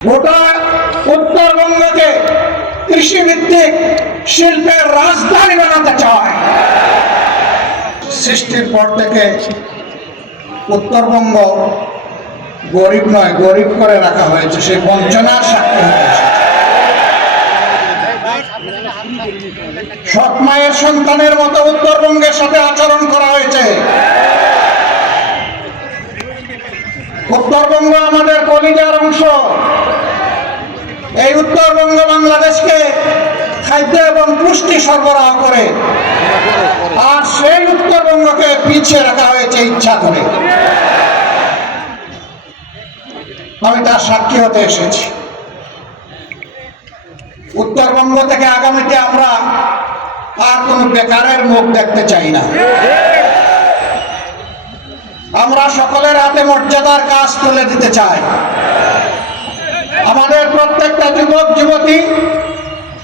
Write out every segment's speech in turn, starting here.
গোটা উত্তরবঙ্গকে কৃষিভিত্তিক শিল্পের রাজধানী বানাতে চায়। সৃষ্টির পর থেকে উত্তরবঙ্গ গরিব নয়, গরিব করে রাখা হয়েছে। সেই বঞ্চনার সাক্ষী হয়েছে। সৎ মায়ের সন্তানের মতো উত্তরবঙ্গের সাথে আচরণ করা হয়েছে। উত্তরবঙ্গ আমাদের কলিজার অংশ। এই উত্তরবঙ্গ বাংলাদেশকে খাদ্য এবং পুষ্টি সরবরাহ করে, আর সেই উত্তরবঙ্গকে পিছিয়ে রাখা হয়েছে ইচ্ছা করে। আমি তার সাক্ষী হতে এসেছি। উত্তরবঙ্গ থেকে আগামীতে আমরা আর কোন বেকারের মুখ দেখতে চাই না। আমরা সকলের হাতে মর্যাদার কাজ তুলে দিতে চাই। আমাদের প্রত্যেকটা যুবক যুবতী,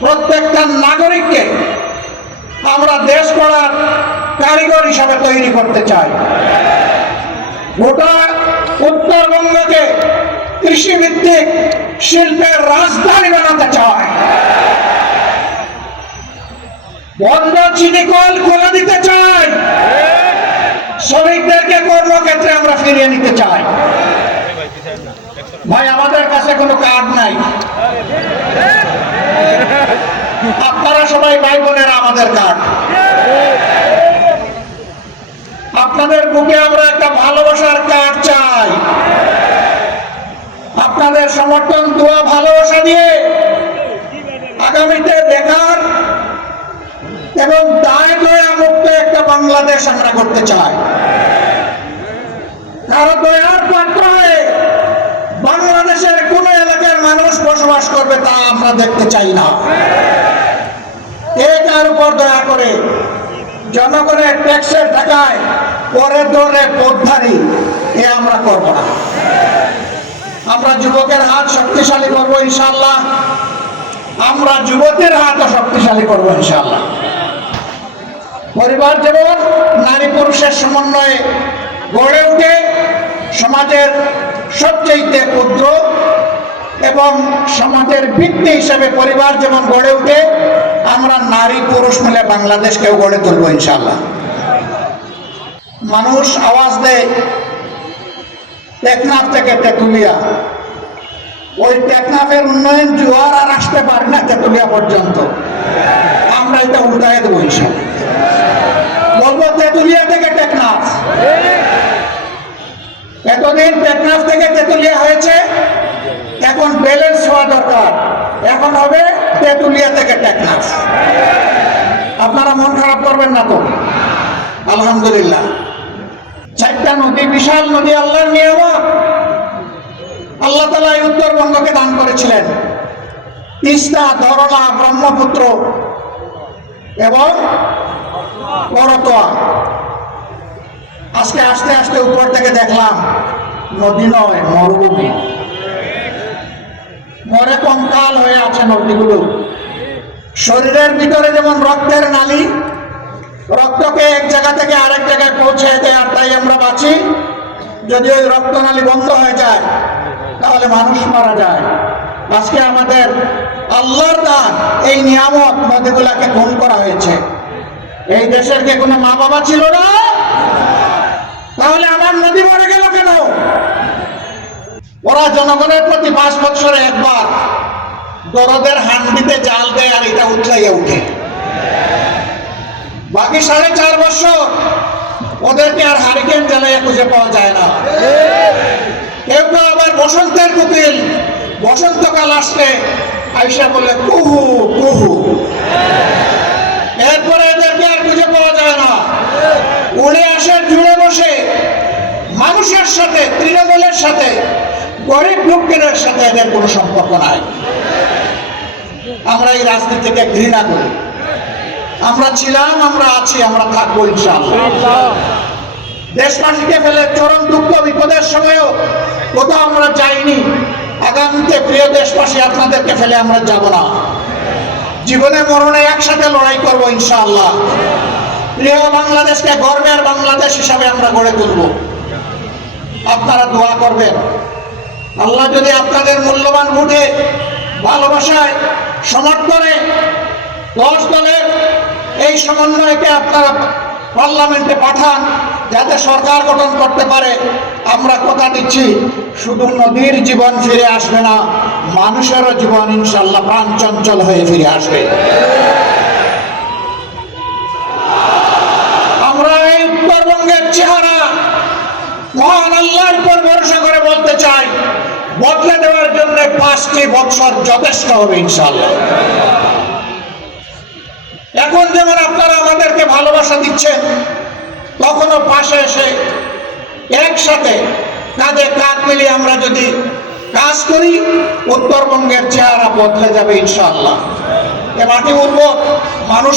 প্রত্যেকটা নাগরিককে আমরা দেশ গড়ার কারিগর হিসাবে তৈরি করতে চাই। গোটা উত্তরবঙ্গকে কৃষিভিত্তিক শিল্পের রাজধানী বানাতে চায়। বন্ধ চিনি কল খুলে দিতে চাই। শ্রমিকদেরকে কর্মক্ষেত্রে আমরা ফিরিয়ে নিতে চাই। ভাই, আমাদের কাছে কোনো কার্ড নাই। আপনারা সবাই ভাই বোনেরা আমাদের কার্ড। আপনাদের বুকে আমরা একটা ভালোবাসার কার্ড চাই। আপনাদের সমর্থন, দোয়া, ভালোবাসা দিয়ে আগামীতে বেকার এবং দায় দয়া মুক্ত একটা বাংলাদেশ আমরা করতে চাই। কারো দয়ার পাত্র হয়ে বাংলাদেশের কোন এলাকার মানুষ বসবাস করবে তা আমরা দেখতে চাই না। কে কার উপর দয়া করে জনগণের ট্যাক্সের টাকায় পরে দৌড়ে পথধারী, এ আমরা করব না। আমরা যুবকের হাত শক্তিশালী করব ইনশাআল্লাহ। আমরা যুবকের হাতও শক্তিশালী করব ইনশাআল্লাহ। পরিবার যেমন নারী পুরুষের সমন্বয়ে গড়ে উঠে সমাজের সবচেয়ে ক্ষুদ্র এবং সমাজের ভিত্তি হিসেবে পরিবার যেমন গড়ে উঠে, আমরা নারী পুরুষ মিলে বাংলাদেশকেও গড়ে তুলব ইনশাআল্লাহ। মানুষ আওয়াজ দেয় টেকনাফ থেকে তেঁতুলিয়া। ওই টেকনাফের উন্নয়ন জোয়ার আর আসতে পারে না তেঁতুলিয়া পর্যন্ত। আমরা এটা উল্টায় দেবো ইনশাআল্লাহ। বলবো তেঁতুলিয়া থেকে টেকনাফ। এতদিন টেকনাফ থেকে তেঁতুলিয়া হয়েছে, এখন ব্যালেন্স হওয়া দরকার। এখন হবে তেঁতুলিয়া থেকে টেকনাফ। আপনারা মন খারাপ করবেন না তো? আলহামদুলিল্লাহ। 4টা নদী, বিশাল নদী, আল্লাহর নিয়ামত। আল্লাহ তাআলা এই উত্তরবঙ্গকে দান করেছিলেন। তিস্তা, ধরলা, ব্রহ্মপুত্র এবং করতোয়া। আজকে আস্তে আস্তে উপর থেকে দেখলাম নদী নয়, মরুভূমি। মরে কঙ্কাল হয়ে আছে নদীগুলো। শরীরের ভিতরে যেমন রক্তের নালী, রক্তকে এক জায়গা থেকে আরেক জায়গায় পৌঁছে দেয়, আর তাই আমরা বাঁচি। যদি ওই রক্তনালী বন্ধ হয়ে যায় তাহলে মানুষ মারা যায়। আজকে আমাদের আল্লাহর দান এই নিয়ামত, নদীগুলাকে খুন করা হয়েছে। এই দেশের কি কোনো মা বাবা ছিল না? তাহলে আমার নদী মরে গেল কেন? ওরা জনগণের প্রতি 5 বছরে একবার দরদের হান্ডিতে জাল দেয় আর এটা উঠলাইয়া উঠে। বাকি 4.5 বছর ওদেরকে আর হারিকেন জ্বালাইয়া খুঁজে পাওয়া যায় না। কেউ কেউ আবার বসন্তের কোকিল, বসন্তকাল আসলে আইসা বলে কুহু কুহু। এরপরে এদেরকে আর খুঁজে পাওয়া যায় না। উড়ে আসে জুড়ে বসে মানুষের সাথে, তৃণমূলের সাথে, গরিব দুঃখের সাথে এদের কোনো সম্পর্ক নাই। আমরা এই রাজনীতিকে ঘৃণা করি। আমরা ছিলাম, আমরা আছি, আমরা থাকবো ইনশাআল্লাহ। দেশবাসীকে ফেলে চরম দুঃখ বিপদের সময়ও কোথাও আমরা যাইনি। আগামীতে প্রিয় দেশবাসী, আপনাদেরকে ফেলে আমরা যাব না। জীবনে মরণে একসাথে লড়াই করব ইনশাআল্লাহ। প্রিয় বাংলাদেশকে গর্বের বাংলাদেশ হিসাবে আমরা গড়ে তুলব। আপনারা দোয়া করবেন। আল্লাহ যদি আপনাদের মূল্যবান ভোটে ভালোবাসায় সমর্থনে 10 দলের এই সমন্বয়কে আপনারা পার্লামেন্টে পাঠান যাতে সরকার গঠন করতে পারে, আমরা কথা দিচ্ছি শুধু নদীর জীবন ফিরে আসবে না, মানুষেরও জীবন ইনশাল্লাহ প্রাণ চঞ্চল হয়ে ফিরে আসবে। আমরা এই উত্তরবঙ্গের চেহারা মহান আল্লাহর উপর ভরসা করে বলতে চাই, বদলে দেওয়ার জন্য 5টি বছর যথেষ্ট হবে ইনশাআল্লাহ। এখন যেমন আপনারা আমাদেরকে ভালোবাসা দিচ্ছেন, তখনও পাশে এসে একসাথে কাঁধে কাঁধ মিলিয়ে আমরা যদি কাজ করি, উত্তরবঙ্গের চেহারা বদলে যাবে ইনশাআল্লাহ। এ মাটি উর্বর, মানুষ